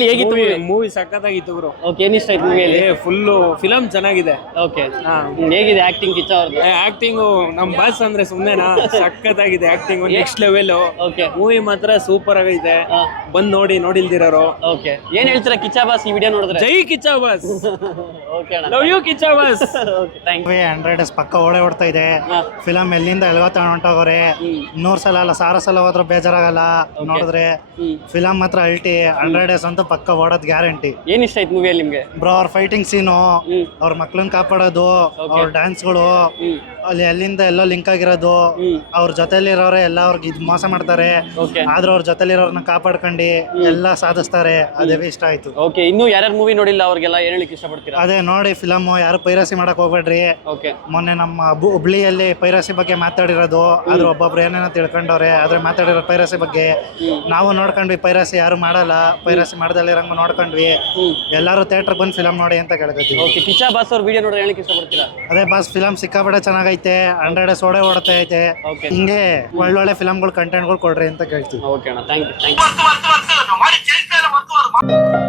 ಹೇಗಿತ್ತು movie ಸಖತ್ತಾಗಿತ್ತು bro. Okay, ಏನ್ ಇಷ್ಟ ಆಯ್ತು ಮೂವಿಯಲ್ಲಿ? ಫುಲ್ಲು ಫಿಲಂ ಚೆನ್ನಾಗಿದೆ. ಓಕೆ, ಹೇಗಿದೆ ಆಕ್ಟಿಂಗ್ ಕಿಚ್ಚ ಅವ್ರದ್ದು? ಆಕ್ಟಿಂಗು ನಮ್ ಬಾಸ್ ಅಂದ್ರೆ ಸುಮ್ನೆನಾ, ಸಖತ್ತಾಗಿದೆ acting, next level. Okay, movie ಮಾತ್ರ ಸೂಪರ್ ಆಗೈತೆ. ಬಂದ್ ನೋಡಿಲ್ದಿರೋರು. ಓಕೆ, ಏನ್ ಹೇಳ್ತೀರಾ ಕಿಚ್ಚ ಬಾಸ್ ಈ ವಿಡಿಯೋ ನೋಡಿದ್ರೆ? ಜೈ ಕಿಚ್ಚ ಬಾಸ್. ಓಕೆ ಅಣ್ಣ, love you Kichcha boss. Okay, thank you. 100 ಪಕ್ಕ ಓಡೇ ಓಡ್ತಾ ಇದೆ. ಫಿಲಂ ಎಲ್ಲಿಂದ ಎಲ್ಗೋ ಹೊಂಟೋಗೋರೆ. 100 ಸಲ ಅಲ್ಲ 1000 ಸಲ ಹೋದ್ರೂ ಬೇಜಾರಾಗಲ್ಲ ನೋಡಿದ್ರೆ. ಫಿಲಂ ಮಾತ್ರ ಅಲ್ಟಿ. 100 ಡೇಸ್ ಅಂತೂ ಪಕ್ಕ ಓಡೋದ್ ಗ್ಯಾರಂಟಿ. ಏನ್ ಇಷ್ಟ ಆಯ್ತು ಮೂವಿಯಲ್ಲಿ ನಿಮ್ಗೆ? ಬ್ರೋ, ಅವ್ರ ಫೈಟಿಂಗ್ ಸೀನು, ಅವ್ರ ಮಕ್ಳನ್ನ ಕಾಪಾಡೋದು, ಅವ್ರ ಡ್ಯಾನ್ಸ್ಗಳು, ಅಲ್ಲಿ ಅಲ್ಲಿಂದ ಎಲ್ಲೋ ಲಿಂಕ್ ಆಗಿರೋದು, ಅವ್ರ ಜೊತೆಲಿರೋರೆ ಎಲ್ಲ ಅವ್ರಿಗೆ ಇದ್ ಮೋಸ ಮಾಡ್ತಾರೆ, ಆದ್ರೂ ಅವ್ರ ಜೊತೆಲಿರೋರ್ನ ಕಾಪಾಡ್ಕೊಂಡು ಎಲ್ಲ ಸಾಧಿಸ್ತಾರೆ. ಅದೇ ಇಷ್ಟ ಆಯ್ತು. ಓಕೆ, ಇನ್ನು ಯಾರ್ಯಾರು ಮೂವಿ ನೋಡಿಲ್ಲ ಅವ್ರಿಗೆಲ್ಲ ಏನ್ ಹೇಳಿಕ್ ಇಷ್ಟಪಡ್ತೀರಾ? ಅದೇ ನೋಡಿ ಫಿಲಮ್, ಯಾರು ಪೈರಸಿ ಮಾಡಕ್ ಹೋಗ್ಬೇಡ್ರಿ. ಓಕೆ, ಮೊನ್ನೆ ನಮ್ಮ ಹುಬ್ಳಿಯಲ್ಲಿ ಪೈರಸಿ ಬಗ್ಗೆ ಮಾತಾಡಿರೋದು, ಆದ್ರೂ ಒಬ್ಬೊಬ್ರು ಏನೇನೋ ತಿಳ್ಕೊಂಡವ್ರೆ. ಆದ್ರೆ ಮಾತಾಡಿರೋ ಪೈರಸಿ ಬಗ್ಗೆ ನಾವು ನೋಡ್ಕೊಂಡ್ವಿ. ಪೈರಸಿ ಯಾರು ಮಾಡಲ್ಲ, ಪೈರಸಿ ಮಾಡ್ದಲ್ಲಿರಂಗ ನೋಡ್ಕೊಂಡ್ವಿ. ಎಲ್ಲಾರು ಥಿಯೇಟರ್ ಬಂದು ಫಿಲಮ್ ನೋಡಿ ಅಂತ ಕೇಳ್ಕೊತೀವಿ. ಓಕೆ, ಕಿಚ್ಚ ಬಾಸ್ ಅವ್ರ ವಿಡಿಯೋ ನೋಡಿ ಹೇಳಿಕ್ ಇಷ್ಟಪಡ್ತೀರಾ? ಅದೇ ಬಾಸ್, ಫಿಲಮ್ ಸಿಕ್ಕಾಪಟ್ಟೆ ಚೆನ್ನಾಗೈತೆ. 100 ಡೇಸ್ ಓಡ್ತಾ ಐತೆ. ಹಿಂಗೆ ಒಳ್ಳೊಳ್ಳೆ ಫಿಲಮ್ಗಳು ಕಂಟೆಂಟ್ಗಳು ಕೊಡ್ರಿ ಅಂತ ಕೇಳ್ತೀವಿ. ಓಕೆ ಅಣ್ಣ, ಥ್ಯಾಂಕ್ ಯು.